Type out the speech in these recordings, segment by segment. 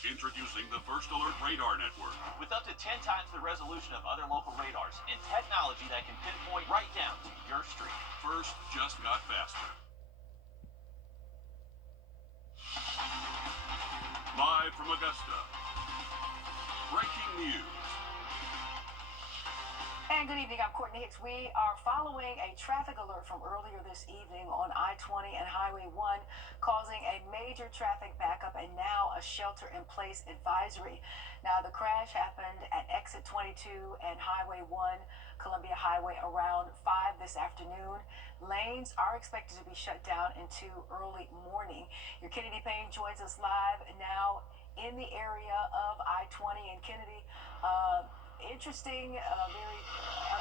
Introducing the First Alert Radar Network. With up to 10 times the resolution of other local radars and technology that can pinpoint right down to your street. First just got faster. Live from Augusta. Breaking news. And good evening, I'm Courtney Hicks. We are following a traffic alert from earlier this evening on I-20 and Highway 1, causing a major traffic backup and now a shelter-in-place advisory. Now, the crash happened at exit 22 and Highway 1, Columbia Highway, around 5 this afternoon. Lanes are expected to be shut down into early morning. Your Kennedy Payne joins us live now in the area of I-20 and Kennedy. Interesting, very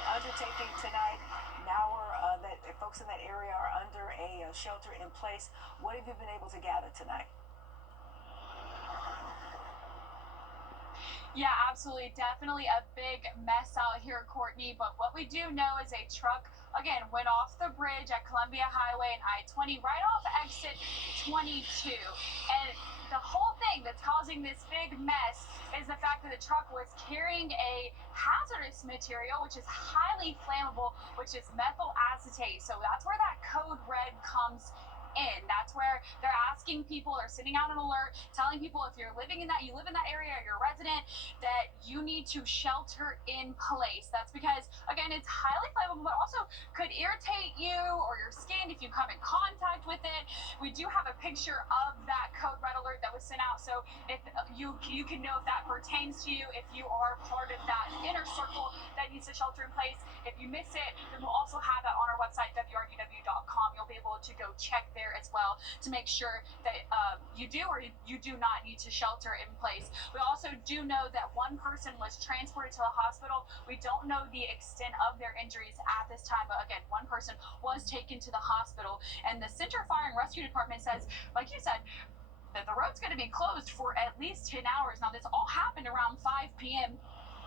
undertaking tonight. Now that folks in that area are under a shelter in place. What have you been able to gather tonight? Yeah, absolutely. Definitely a big mess out here, Courtney. But what we do know is a truck, again, went off the bridge at Columbia Highway and I-20 right off exit 22. And the whole thing that's causing this big mess is the fact that the truck was carrying a hazardous material, which is highly flammable, which is methyl acetate. So that's where that code red comes in. That's where they're asking people, they're sending out an alert, telling people if you're living in that, you live in that area, or you're a resident, that you need to shelter in place. That's because, again, it's highly flammable, but also could irritate you or your skin if you come in contact with it. We do have a picture of that code red alert that was sent out, so if you can know if that pertains to you, if you are part of that inner circle that needs to shelter in place. If you miss it, then we'll also have that on our website, Wrdw.com. You'll be able to go check there as well to make sure that you do or you do not need to shelter in place. We also do know that one person was transported to the hospital. We don't know the extent of their injuries at this time, but again, one person was taken to the hospital. And the Center Fire and Rescue Department says, like you said, that the road's going to be closed for at least 10 hours. Now, this all happened around 5 p.m.,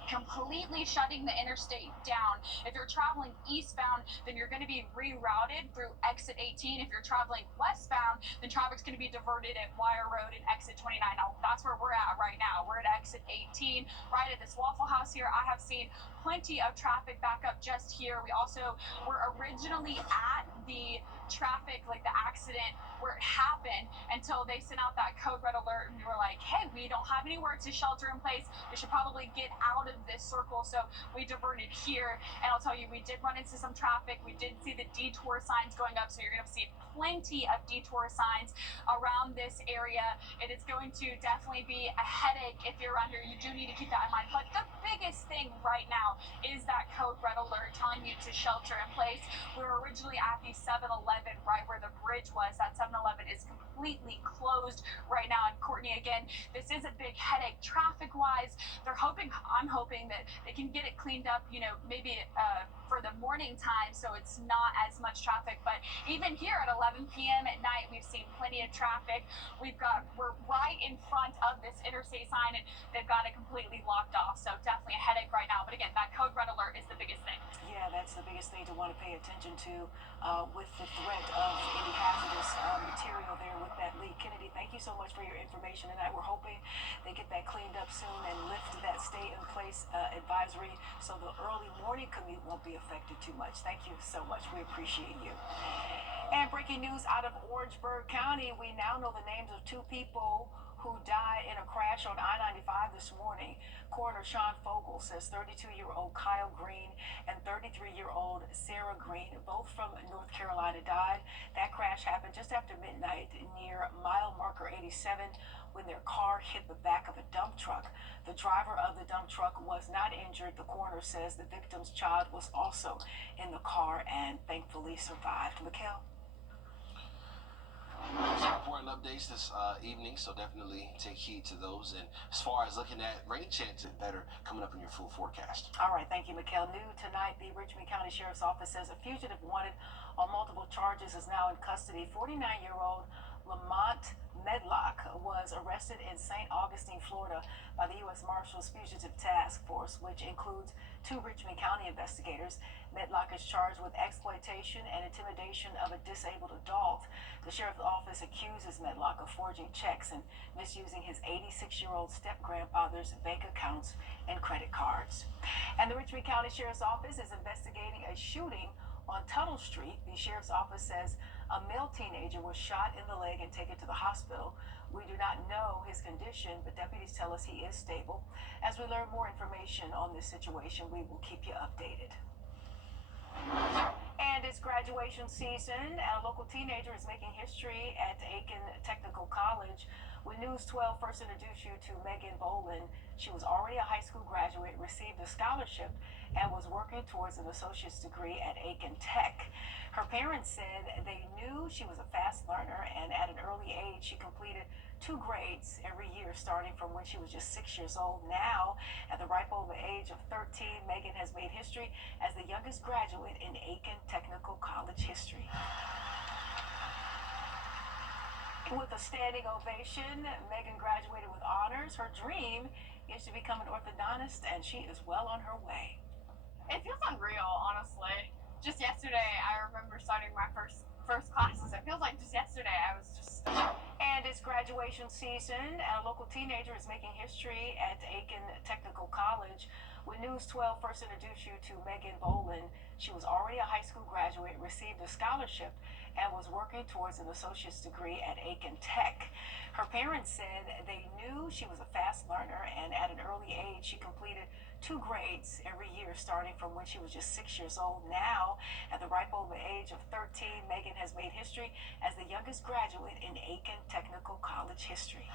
completely shutting the interstate down. If you're traveling eastbound, then you're going to be rerouted through exit 18. If you're traveling westbound, then traffic's going to be diverted at Wire Road and exit 29. Now, that's where we're at right now. We're at exit 18, right at this Waffle House here. I have seen plenty of traffic back up just here. We also were originally at the traffic, like the accident where it happened, until they sent out that code red alert and we were like, hey, we don't have anywhere to shelter in place. We should probably get out of this circle. So we diverted here, and I'll tell you, we did run into some traffic. We did see the detour signs going up, so you're going to see plenty of detour signs around this area. It is going to definitely be a headache if you're around here. You do need to keep that in mind. But the biggest thing right now is that code red alert telling you to shelter in place. We were originally at the 7-Eleven right where the bridge was. That 7-Eleven is completely closed right now. And Courtney, again, this is a big headache traffic wise. I'm hoping that they can get it cleaned up, maybe for the morning time, so it's not as much traffic. But even here at 11 p.m. at night, we've seen plenty of traffic. We're right in front of this interstate sign, and they've got it completely locked off. So definitely a headache right now. But again, that code red alert is the biggest thing. Yeah, that's the biggest thing to want to pay attention to, with the threat of any hazardous material there with that leak. Kennedy, thank you so much for your information tonight. We're hoping they get that cleaned up soon and lift that stay-in-place advisory so the early morning commute won't be affected too much. Thank you so much. We appreciate you. And breaking news out of Orangeburg County, we now know the names of 2 people who died in a crash on I-95 this morning. Coroner Sean Fogel says 32-year-old Kyle Green and 33-year-old Sarah Green, both from North Carolina, died. That crash happened just after midnight near mile marker 87 when their car hit the back of a dump truck. The driver of the dump truck was not injured. The coroner says the victim's child was also in the car and thankfully survived. Mikhail? Some important updates this evening, so definitely take heed to those. And as far as looking at rain chances, better coming up in your full forecast. All right, thank you, Mikhail. New tonight, the Richmond County Sheriff's Office says a fugitive wanted on multiple charges is now in custody. 49-year-old Lamont Medlock was arrested in St. Augustine, Florida by the U.S. Marshals Fugitive Task Force, which includes 2 Richmond County investigators. Medlock is charged with exploitation and intimidation of a disabled adult. The sheriff's office accuses Medlock of forging checks and misusing his 86-year-old step-grandfather's bank accounts and credit cards. And the Richmond County Sheriff's Office is investigating a shooting on Tuttle Street. The sheriff's office says a male teenager was shot in the leg and taken to the hospital. We do not know his condition, but deputies tell us he is stable. As we learn more information on this situation, we will keep you updated. And it's graduation season, and a local teenager is making history at Aiken Technical College. When News 12 first introduced you to Megan Boland, she was already a high school graduate, received a scholarship, and was working towards an associate's degree at Aiken Tech. Her parents said they knew she was a fast learner, and at an early age, she completed 2 grades every year, starting from when she was just 6 years old. Now, at the ripe old age of 13, Megan has made history as the youngest graduate in Aiken Technical College history. With a standing ovation, Megan graduated with honors. Her dream is to become an orthodontist, and she is well on her way. It feels unreal, honestly. Just yesterday, I remember starting my first classes. It feels like just yesterday I was just... And it's graduation season, and a local teenager is making history at Aiken Technical College. When News 12 first introduced you to Megan Boland, she was already a high school graduate, received a scholarship, and was working towards an associate's degree at Aiken Tech. Her parents said they knew she was a fast learner, and at an early age, she completed 2 grades every year, starting from when she was just 6 years old. Now, at the ripe old age of 13, Megan has made history as the youngest graduate in Aiken Technical College history.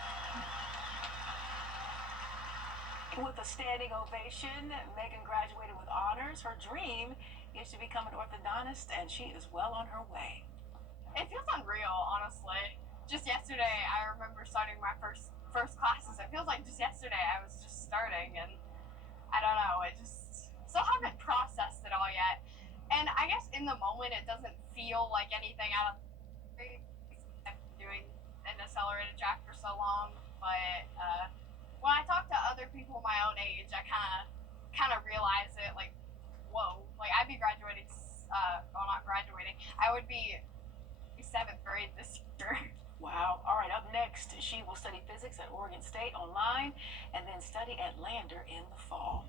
With a standing ovation, Megan graduated with honors. Her dream is to become an orthodontist, and she is well on her way. It feels unreal, honestly. Just yesterday, I remember starting my first classes. It feels like just yesterday I was just starting, and I don't know, it just still haven't processed it all yet. And I guess in the moment, it doesn't feel like anything out of... I've been doing an accelerated track for so long, but when I talk to other people my own age, I kind of realize it, like, whoa, like I'd be graduating, well, not graduating, I would be 7th grade this year. Wow. All right, up next, she will study physics at Oregon State online and then study at Lander in the fall.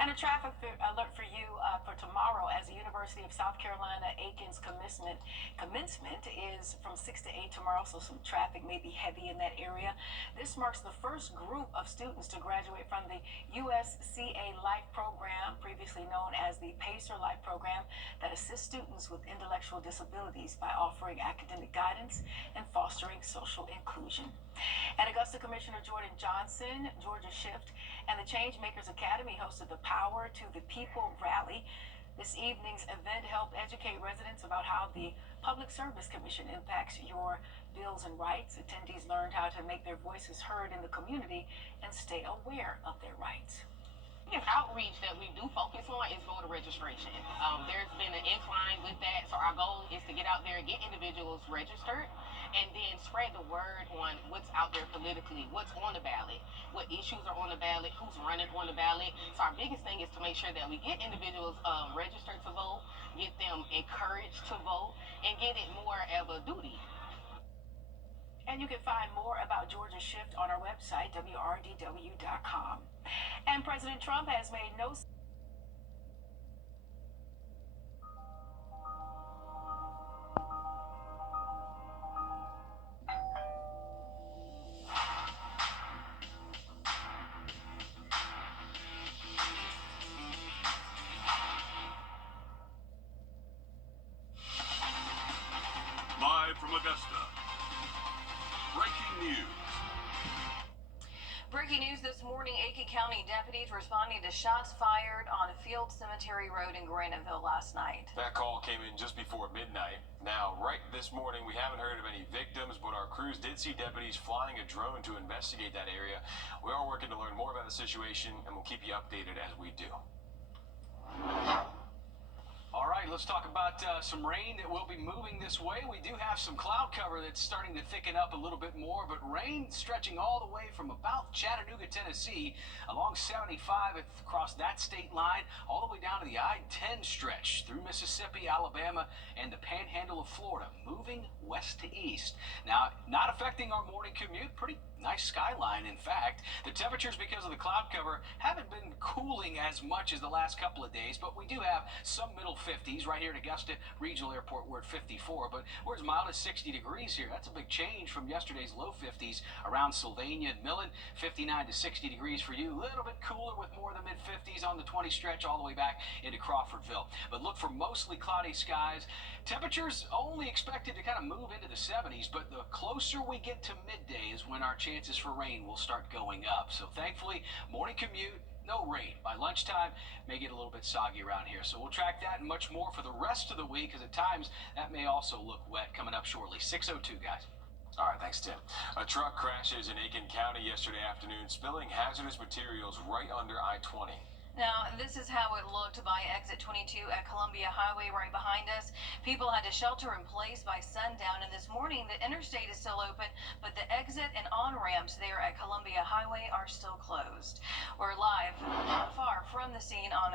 And a traffic alert for you for tomorrow, as the University of South Carolina Aiken's commencement is from 6 to 8 tomorrow, so some traffic may be heavy in that area. This marks the first group of students to graduate from the USCA Life Program, previously known as the PACER Life Program, that assists students with intellectual disabilities by offering academic guidance and fostering social inclusion. And Augusta Commissioner Jordan Johnson, Georgia Shift, and the Changemakers Academy hosted the Power to the People rally. This evening's event helped educate residents about how the Public Service Commission impacts your bills and rights. Attendees learned how to make their voices heard in the community and stay aware of their rights. The outreach that we do focus on is voter registration. There's been an incline with that, so our goal is to get out there and get individuals registered and then spread the word on what's out there politically, what's on the ballot, what issues are on the ballot, who's running on the ballot. So our biggest thing is to make sure that we get individuals registered to vote, get them encouraged to vote, and get it more of a duty. And you can find more about Georgia Shift on our website, wrdw.com. And President Trump has made no... Live from Augusta. Breaking news. Breaking news this morning, Aiken County deputies responding to shots fired on Field Cemetery Road in Graniteville last night. That call came in just before midnight. Now, right this morning, we haven't heard of any victims, but our crews did see deputies flying a drone to investigate that area. We are working to learn more about the situation, and we'll keep you updated as we do. All right, let's talk about some rain that will be moving this way. We do have some cloud cover that's starting to thicken up a little bit more, but rain stretching all the way from about Chattanooga, Tennessee, along 75 across that state line, all the way down to the I-10 stretch through Mississippi, Alabama, and the panhandle of Florida, moving west to east. Now, not affecting our morning commute, pretty nice skyline, in fact. The temperatures, because of the cloud cover, haven't been cooling as much as the last couple of days, but we do have some middle 50s right here at Augusta Regional Airport. We're at 54, but we're as mild as 60 degrees here. That's a big change from yesterday's low 50s around Sylvania and Millen. 59 to 60 degrees for you. A little bit cooler with more than mid 50s on the 20 stretch all the way back into Crawfordville. But look for mostly cloudy skies. Temperatures only expected to kind of move into the 70s, but the closer we get to midday is when our chances for rain will start going up. So thankfully, morning commute, no rain. By lunchtime, may get a little bit soggy around here. So we'll track that and much more for the rest of the week, because at times that may also look wet. Coming up shortly. 6:02, guys. All right, thanks, Tim. A truck crashes in Aiken County yesterday afternoon, spilling hazardous materials right under I-20. Now, this is how it looked by exit 22 at Columbia Highway right behind us. People had to shelter in place by sundown, and this morning the interstate is still open, but the exit and on-ramps there at Columbia Highway are still closed. We're live not far from the scene on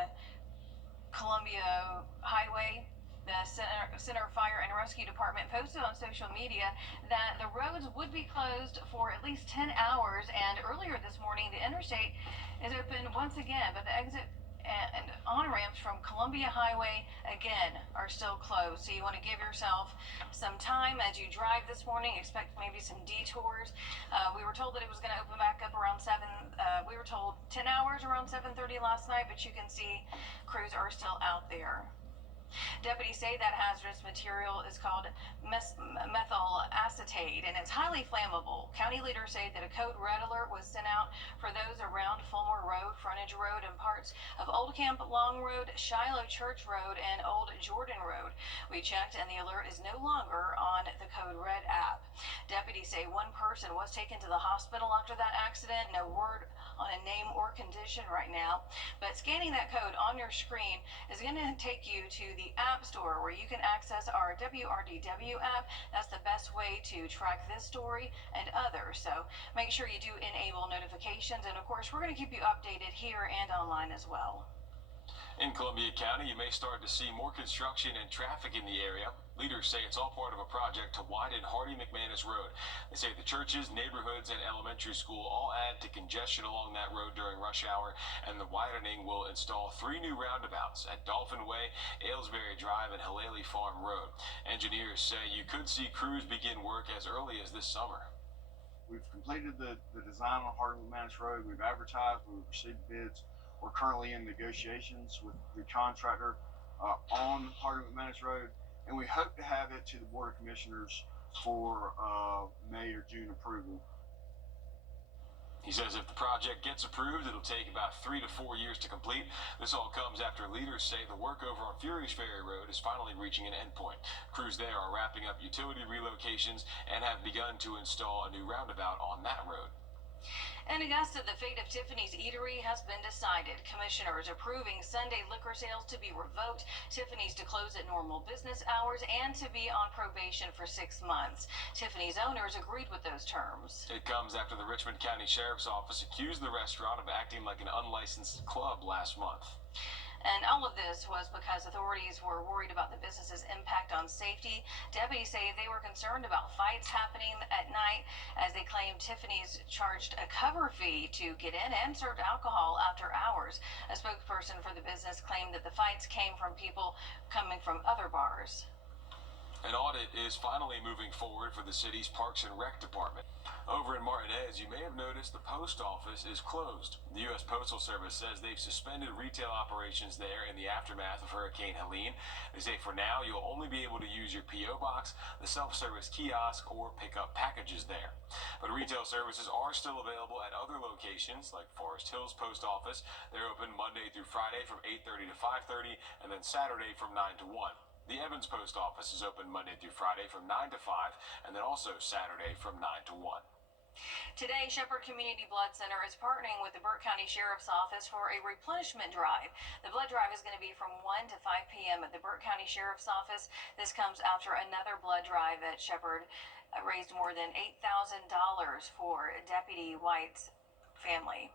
Columbia Highway. The Center Fire and Rescue Department posted on social media that the roads would be closed for at least 10 hours, and earlier this morning the interstate is open once again, but the exit and on-ramps from Columbia Highway again are still closed. So you want to give yourself some time as you drive this morning. Expect maybe some detours. We were told that it was going to open back up around 7. We were told 10 hours around 7:30 last night, but you can see crews are still out there. Deputies say that hazardous material is called methyl acetate, and it's highly flammable. County leaders say that a code red alert was sent out for those around Fulmore Road, Frontage Road, and parts of Old Camp Long Road, Shiloh Church Road, and Old Jordan Road. We checked, and the alert is no longer on the code red app. Deputies say one person was taken to the hospital after that accident. No word on a name or condition right now, but scanning that code on your screen is going to take you to the App Store, where you can access our Wrdw app. That's the best way to track this story and others. So make sure you do enable notifications, and of course we're going to keep you updated here and online as well. In Columbia County, you may start to see more construction and traffic in the area. Leaders say it's all part of a project to widen Hardy McManus Road. They say the churches, neighborhoods, and elementary school all add to congestion along that road during rush hour, and the widening will install 3 new roundabouts at Dolphin Way, Aylesbury Drive, and Halele Farm Road. Engineers say you could see crews begin work as early as this summer. We've completed the design on Hardy McManus Road. We've advertised, we've received bids. We're currently in negotiations with the contractor on Hardy McManus Road, and we hope to have it to the Board of Commissioners for May or June approval. He says if the project gets approved, it'll take about 3 to 4 years to complete. This all comes after leaders say the work over on Fury's Ferry Road is finally reaching an endpoint. Crews there are wrapping up utility relocations and have begun to install a new roundabout on that road. In Augusta, the fate of Tiffany's Eatery has been decided. Commissioners approving Sunday liquor sales to be revoked, Tiffany's to close at normal business hours, and to be on probation for 6 months. Tiffany's owners agreed with those terms. It comes after the Richmond County Sheriff's Office accused the restaurant of acting like an unlicensed club last month. And all of this was because authorities were worried about the business's impact on safety. Deputies say they were concerned about fights happening at night, as they claimed Tiffany's charged a cover fee to get in and served alcohol after hours. A spokesperson for the business claimed that the fights came from people coming from other bars. An audit is finally moving forward for the city's Parks and Rec department. Over in Martinez, you may have noticed the post office is closed. The U.S. Postal Service says they've suspended retail operations there in the aftermath of Hurricane Helene. They say for now you'll only be able to use your P.O. box, the self-service kiosk, or pick up packages there. But retail services are still available at other locations like Forest Hills Post Office. They're open Monday through Friday from 8:30 to 5:30, and then Saturday from 9 to 1. The Evans Post Office is open Monday through Friday from 9 to 5, and then also Saturday from 9 to 1. Today, Shepherd Community Blood Center is partnering with the Burke County Sheriff's Office for a replenishment drive. The blood drive is going to be from 1 to 5 p.m. at the Burke County Sheriff's Office. This comes after another blood drive at Shepherd raised more than $8,000 for Deputy White's family.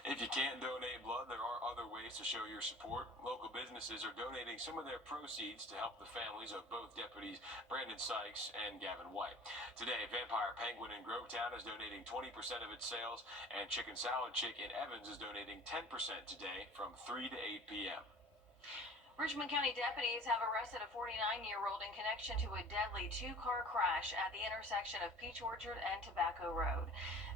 If you can't donate blood, there are other ways to show your support. Local businesses are donating some of their proceeds to help the families of both deputies Brandon Sykes and Gavin White. Today, Vampire Penguin in Grovetown is donating 20% of its sales, and Chicken Salad Chick in Evans is donating 10% today from 3 to 8 p.m. Richmond County deputies have arrested a 49-year-old in connection to a deadly two-car crash at the intersection of Peach Orchard and Tobacco Road.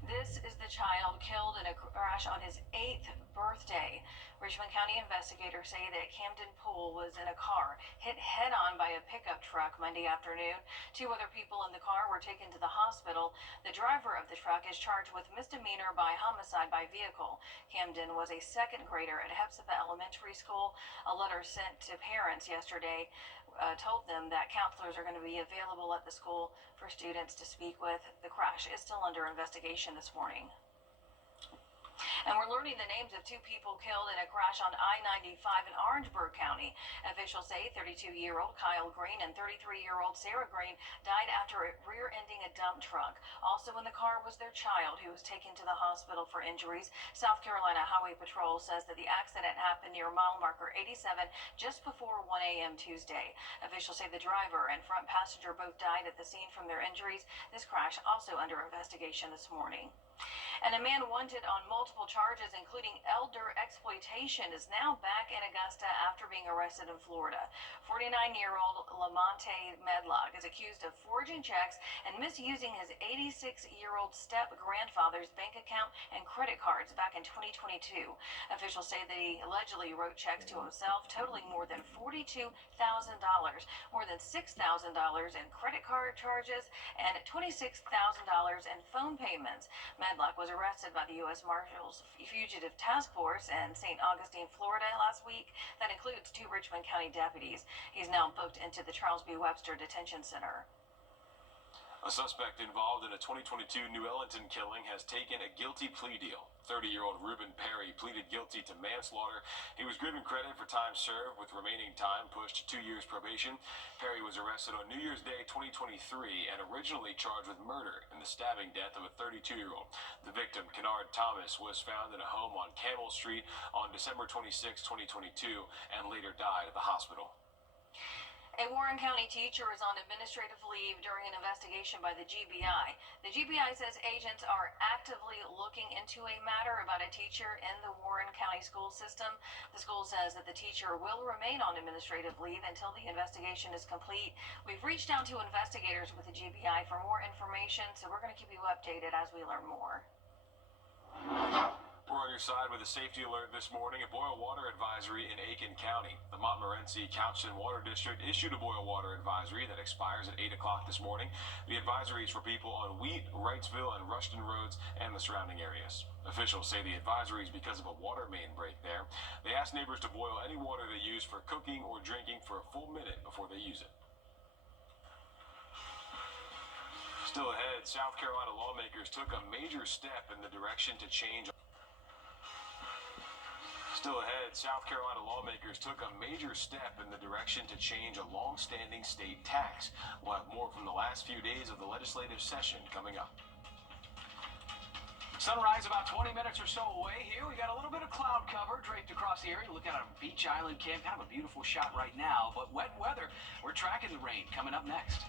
This is the child killed in a crash on his 8th birthday. Richmond County investigators say that Camden Poole was in a car hit head-on by a pickup truck Monday afternoon. 2 other people in the car were taken to the hospital. The driver of the truck is charged with misdemeanor by homicide by vehicle. Camden was a second grader at Hepzibah Elementary School. A letter sent to parents yesterday told them that counselors are going to be available at the school for students to speak with. The crash is still under investigation this morning. And we're learning the names of 2 people killed in a crash on I-95 in Orangeburg County. Officials say 32-year-old Kyle Green and 33-year-old Sarah Green died after rear-ending a dump truck. Also in the car was their child, who was taken to the hospital for injuries. South Carolina Highway Patrol says that the accident happened near mile marker 87 just before 1 a.m. Tuesday. Officials say the driver and front passenger both died at the scene from their injuries. This crash also under investigation this morning. And a man wanted on multiple charges, including elder exploitation, is now back in Augusta after being arrested in Florida. 49-year-old Lamonte Medlock is accused of forging checks and misusing his 86-year-old step-grandfather's bank account and credit cards back in 2022. Officials say that he allegedly wrote checks to himself totaling more than $42,000, more than $6,000 in credit card charges, and $26,000 in phone payments. Medlock was arrested by the U.S. Marshals Fugitive Task Force in St. Augustine, Florida last week. That includes 2 Richmond County deputies. He's now booked into the Charles B. Webster Detention Center. A suspect involved in a 2022 New Ellington killing has taken a guilty plea deal. 30-year-old Reuben Perry pleaded guilty to manslaughter. He was given credit for time served, with remaining time pushed to 2 years probation. Perry was arrested on New Year's Day 2023 and originally charged with murder in the stabbing death of a 32-year-old. The victim, Kennard Thomas, was found in a home on Camel Street on December 26, 2022, and later died at the hospital. A Warren County teacher is on administrative leave during an investigation by the GBI. The GBI says agents are actively looking into a matter about a teacher in the Warren County school system. The school says that the teacher will remain on administrative leave until the investigation is complete. We've reached out to investigators with the GBI for more information, so we're going to keep you updated as we learn more. We're on your side with a safety alert this morning. A boil water advisory in Aiken County. The Montmorency Couchton Water District issued a boil water advisory that expires at 8 o'clock this morning. The advisory is for people on Wheat, Wrightsville, and Rushton roads and the surrounding areas. Officials say the advisory is because of a water main break there. They asked neighbors to boil any water they use for cooking or drinking for a full minute before they use it. Still ahead, South Carolina lawmakers took a major step in the direction to change. Still ahead, South Carolina lawmakers took a major step in the direction to change a long-standing state tax. We'll have more from the last few days of the legislative session coming up. Sunrise about 20 minutes or so away here. We got a little bit of cloud cover draped across the area. Look at a beach island camp. Kind of a beautiful shot right now, but wet weather. We're tracking the rain coming up next.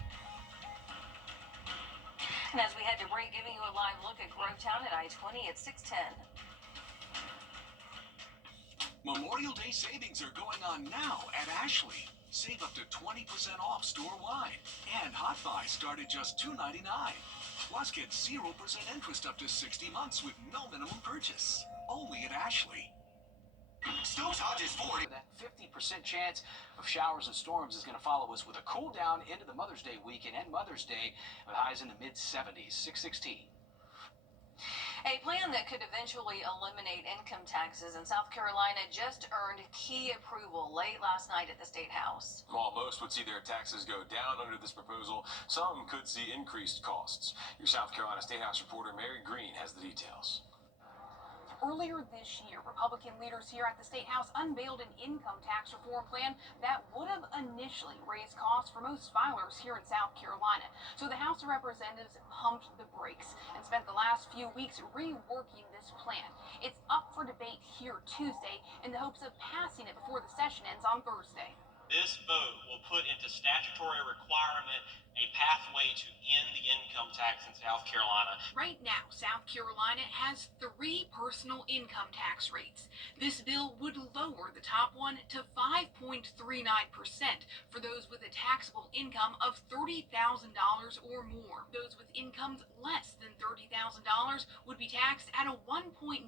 And as we head to break, giving you a live look at Grovetown at I-20 at 610. Memorial Day savings are going on now at Ashley. Save up to 20% off store-wide. And Hot Buy start at just $2.99. Plus get 0% interest up to 60 months with no minimum purchase. Only at Ashley. Stokes Hodges Ford. That 50% chance of showers and storms is going to follow us with a cool down into the Mother's Day weekend and Mother's Day with highs in the mid-70s, 616. A plan that could eventually eliminate income taxes in South Carolina just earned key approval late last night at the State House. While most would see their taxes go down under this proposal, some could see increased costs. Your South Carolina State House reporter Mary Green has the details. Earlier this year, Republican leaders here at the State House unveiled an income tax reform plan that would have initially raised costs for most filers here in South Carolina. So the House of Representatives pumped the brakes and spent the last few weeks reworking this plan. It's up for debate here Tuesday in the hopes of passing it before the session ends on Thursday. This vote will put into statutory requirement a pathway to end the income tax in South Carolina. Right now, South Carolina has 3 personal income tax rates. This bill would lower the top one to 5.39% for those with a taxable income of $30,000 or more. Those with incomes less than $30,000 would be taxed at a 1.99%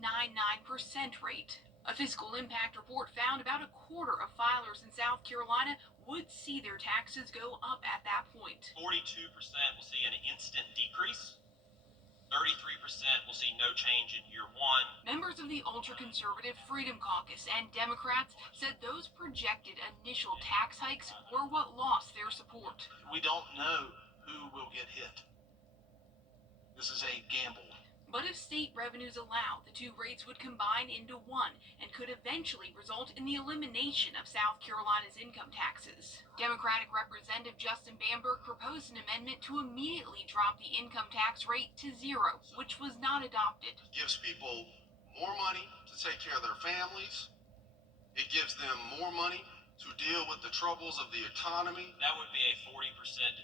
rate. A fiscal impact report found about a quarter of filers in South Carolina would see their taxes go up at that point. 42% will see an instant decrease. 33% will see no change in year 1. Members of the ultra-conservative Freedom Caucus and Democrats said those projected initial tax hikes were what lost their support. We don't know who will get hit. This is a gamble. But if state revenues allow, the 2 rates would combine into one and could eventually result in the elimination of South Carolina's income taxes. Democratic Representative Justin Bamberg proposed an amendment to immediately drop the income tax rate to 0, which was not adopted. It gives people more money to take care of their families. It gives them more money to deal with the troubles of the economy. That would be a 40%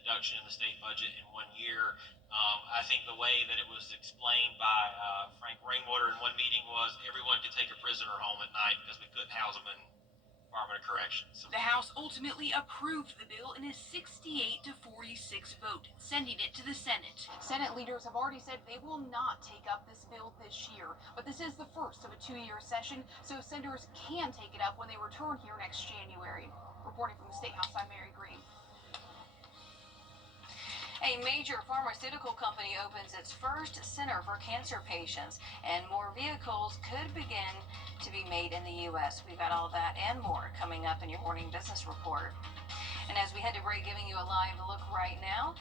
deduction in the state budget in 1 year. I think the way that it was explained by Frank Rainwater in one meeting was everyone could take a prisoner home at night because we couldn't house them in Department of Corrections. The House ultimately approved the bill in a 68 to 46 vote, sending it to the Senate. Senate leaders have already said they will not take up this bill this year, but this is the first of a 2-year session, so senators can take it up when they return here next January. Reporting from the State House, I'm Mary Green. A major pharmaceutical company opens its first center for cancer patients, and more vehicles could begin to be made in the U.S. We've got all that and more coming up in your morning business report. And as we head to break, giving you a live look right now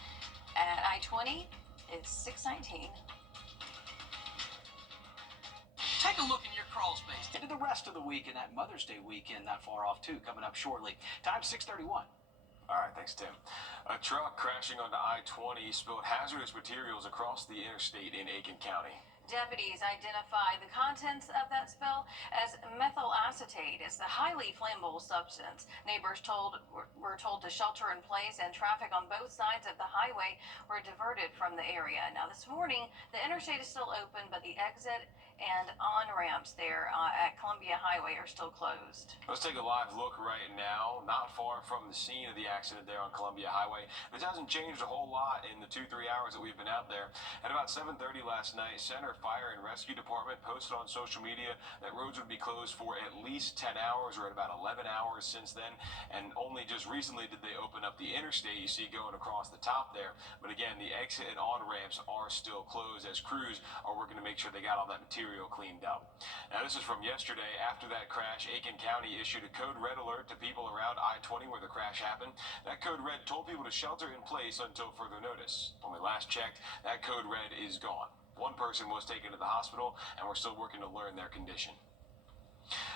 at I-20, it's 6:19. Take a look in your crawl space into the rest of the week and that Mother's Day weekend not far off too, coming up shortly. Time 6:31. All right, thanks, Tim. A truck crashing onto I-20 spilled hazardous materials across the interstate in Aiken County. Deputies identified the contents of that spill as methyl acetate. It's the highly flammable substance. Neighbors were told to shelter in place, and traffic on both sides of the highway were diverted from the area. Now, this morning, the interstate is still open, but the exit and on-ramps there at Columbia Highway are still closed. Let's take a live look right now, not far from the scene of the accident there on Columbia Highway. This hasn't changed a whole lot in the 2-3 hours that we've been out there. At about 7:30 last night, Center Fire and Rescue Department posted on social media that roads would be closed for at least 10 hours or at about 11 hours since then, and only just recently did they open up the interstate you see going across the top there. But again, the exit and on-ramps are still closed as crews are working to make sure they got all that material cleaned up. Now, this is from yesterday. After that crash, Aiken County issued a code red alert to people around I-20 where the crash happened. That code red told people to shelter in place until further notice. When we last checked, that code red is gone. One person was taken to the hospital, and we're still working to learn their condition.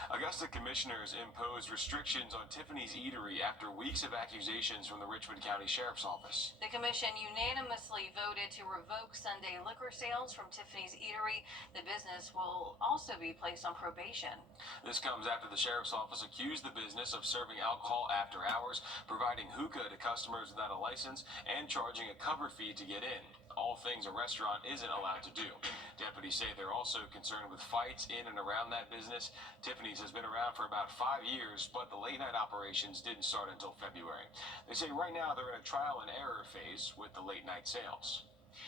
Augusta commissioners imposed restrictions on Tiffany's Eatery after weeks of accusations from the Richmond County Sheriff's Office. The commission unanimously voted to revoke Sunday liquor sales from Tiffany's Eatery. The business will also be placed on probation. This comes after the Sheriff's Office accused the business of serving alcohol after hours, providing hookah to customers without a license, and charging a cover fee to get in. All things a restaurant isn't allowed to do. Deputies say they're also concerned with fights in and around that business. Tiffany's has been around for about 5 years, but the late-night operations didn't start until February. They say right now they're in a trial and error phase with the late-night sales.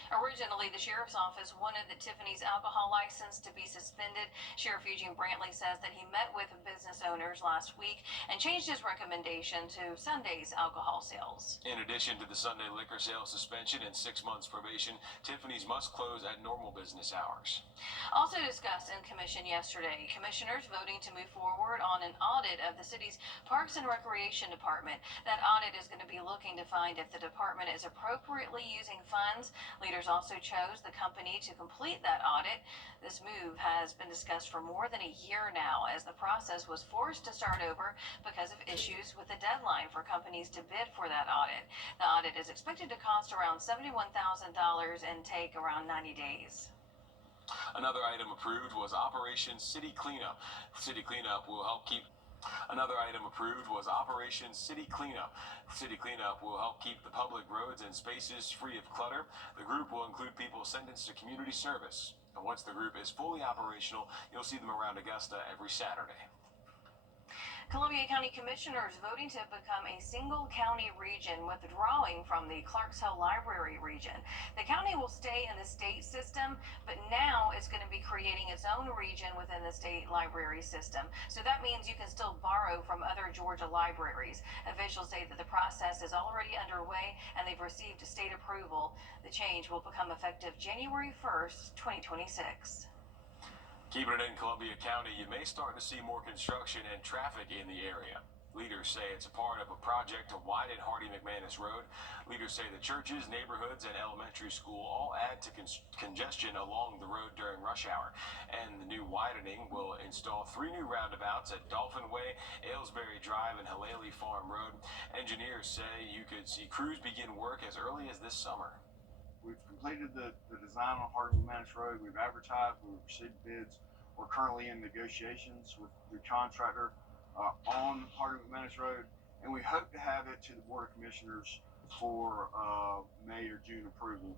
Originally, the sheriff's office wanted the Tiffany's alcohol license to be suspended. Sheriff Eugene Brantley says that he met with business owners last week and changed his recommendation to Sunday's alcohol sales. In addition to the Sunday liquor sales suspension and 6 months probation, Tiffany's must close at normal business hours. Also discussed in commission yesterday, commissioners voting to move forward on an audit of the city's Parks and Recreation Department. That audit is going to be looking to find if the department is appropriately using funds. Leaders also chose the company to complete that audit. This move has been discussed for more than a year now, as the process was forced to start over because of issues with the deadline for companies to bid for that audit. The audit is expected to cost around $71,000 and take around 90 days. Another item approved was Operation City Cleanup. City Cleanup will help keep Another item approved was Operation City Cleanup. City Cleanup will help keep the public roads and spaces free of clutter. The group will include people sentenced to community service. And once the group is fully operational, you'll see them around Augusta every Saturday. Columbia County Commissioners voting to become a single county region, withdrawing from the Clarks Hill Library region. The county will stay in the state system, but now it's going to be creating its own region within the state library system. So that means you can still borrow from other Georgia libraries. Officials say that the process is already underway and they've received state approval. The change will become effective January 1st, 2026. Keeping it in Columbia County, you may start to see more construction and traffic in the area. Leaders say it's a part of a project to widen Hardy McManus Road. Leaders say the churches, neighborhoods, and elementary school all add to congestion along the road during rush hour. And the new widening will install 3 new roundabouts at Dolphin Way, Aylesbury Drive, and Halali Farm Road. Engineers say you could see crews begin work as early as this summer. We've completed the design on Harding McManus Road. We've advertised, we've received bids. We're currently in negotiations with the contractor on Harding McManus Road, and we hope to have it to the Board of Commissioners for May or June approval.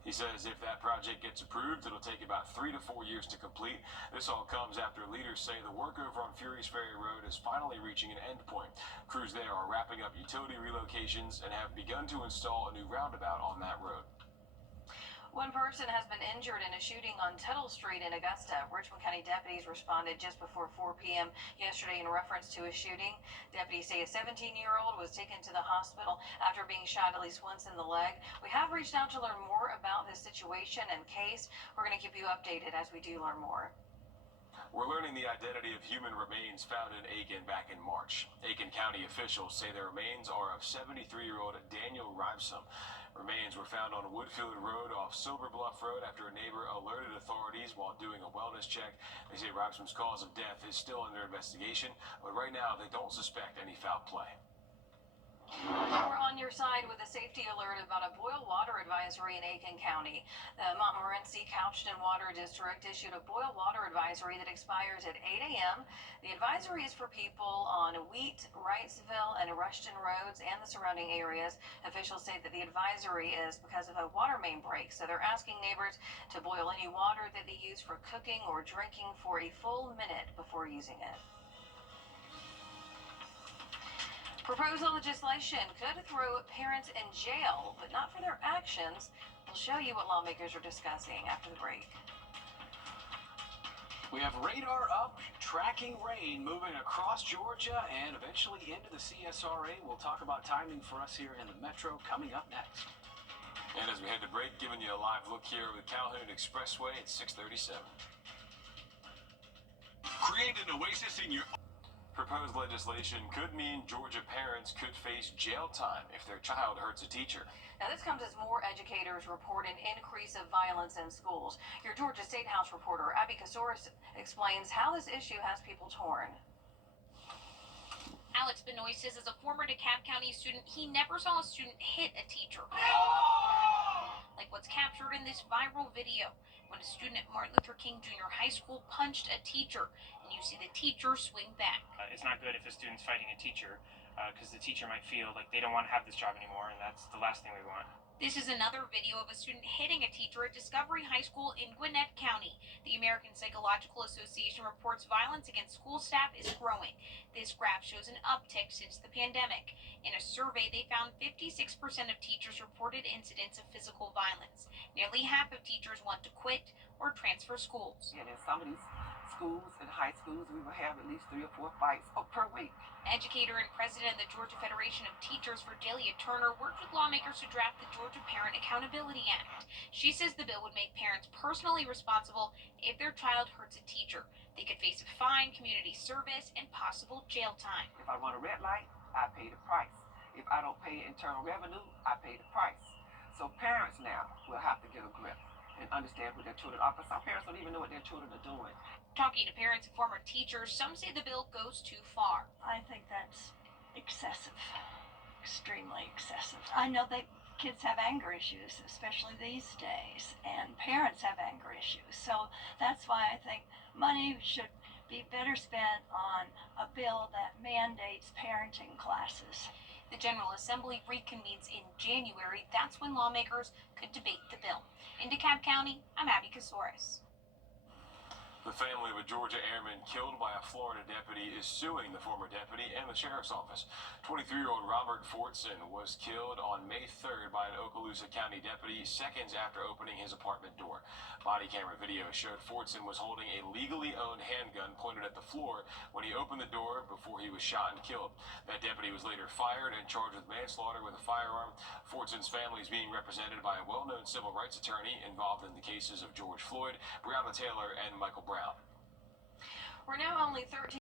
He says if that project gets approved, it'll take about 3 to 4 years to complete. This all comes after leaders say the work over on Fury's Ferry Road is finally reaching an end point. Crews there are wrapping up utility relocations and have begun to install a new roundabout on that road. One person has been injured in a shooting on Tuttle Street in Augusta. Richmond County deputies responded just before 4 p.m. yesterday in reference to a shooting. Deputies say a 17-year-old was taken to the hospital after being shot at least once in the leg. We have reached out to learn more about this situation and case. We're going to keep you updated as we do learn more. We're learning the identity of human remains found in Aiken back in March. Aiken County officials say the remains are of 73-year-old Daniel Ribesome. Remains were found on Woodfield Road off Silver Bluff Road after a neighbor alerted authorities while doing a wellness check. They say Ribesome's cause of death is still under investigation, but right now they don't suspect any foul play. We're on your side with a safety alert about a boil water advisory in Aiken County. The Montmorency Couchton Water District issued a boil water advisory that expires at 8 a.m. The advisory is for people on Wheat, Wrightsville, and Rushton roads and the surrounding areas. Officials say that the advisory is because of a water main break, so they're asking neighbors to boil any water that they use for cooking or drinking for a full minute before using it. Proposed legislation could throw parents in jail, but not for their actions. We'll show you what lawmakers are discussing after the break. We have radar up, tracking rain moving across Georgia and eventually into the CSRA. We'll talk about timing for us here in the metro coming up next. And as we head to break, giving you a live look here over the Calhoun Expressway at 6:37. Create an oasis in your... Proposed legislation could mean Georgia parents could face jail time if their child hurts a teacher. Now, this comes as more educators report an increase of violence in schools. Your Georgia State House reporter, Abby Kasoris, explains how this issue has people torn. Alex Benoit says as a former DeKalb County student, he never saw a student hit a teacher. Like what's captured in this viral video, when a student at Martin Luther King Jr. High School punched a teacher, and you see the teacher swing back. It's not good if a student's fighting a teacher, because the teacher might feel like they don't want to have this job anymore, and that's the last thing we want. This is another video of a student hitting a teacher at Discovery High School in Gwinnett County. The American Psychological Association reports violence against school staff is growing. This graph shows an uptick since the pandemic. In a survey, they found 56% of teachers reported incidents of physical violence. Nearly half of teachers want to quit or transfer schools. And in some of these schools and high schools, we will have at least 3 or 4 fights per week. Educator and president of the Georgia Federation of Teachers, Wrdw Turner, worked with lawmakers to draft the Georgia Parent Accountability Act. She says the bill would make parents personally responsible if their child hurts a teacher. They could face a fine, community service, and possible jail time. If I run a red light, I pay the price. If I don't pay internal revenue, I pay the price. So parents now will have to get a grip and understand who their children are. But some parents don't even know what their children are doing. Talking to parents and former teachers, some say the bill goes too far. I think that's excessive, extremely excessive. I know that kids have anger issues, especially these days, and parents have anger issues. So that's why I think money should be better spent on a bill that mandates parenting classes. The General Assembly reconvenes in January. That's when lawmakers could debate the bill. In DeKalb County, I'm Abby Casores. The family of a Georgia airman killed by a Florida deputy is suing the former deputy and the sheriff's office. 23-year-old Robert Fortson was killed on May 3rd by an Okaloosa County deputy seconds after opening his apartment door. Body camera video showed Fortson was holding a legally owned handgun pointed at the floor when he opened the door before he was shot and killed. That deputy was later fired and charged with manslaughter with a firearm. Fortson's family is being represented by a well-known civil rights attorney involved in the cases of George Floyd, Breonna Taylor, and Michael Brown. We're now only 13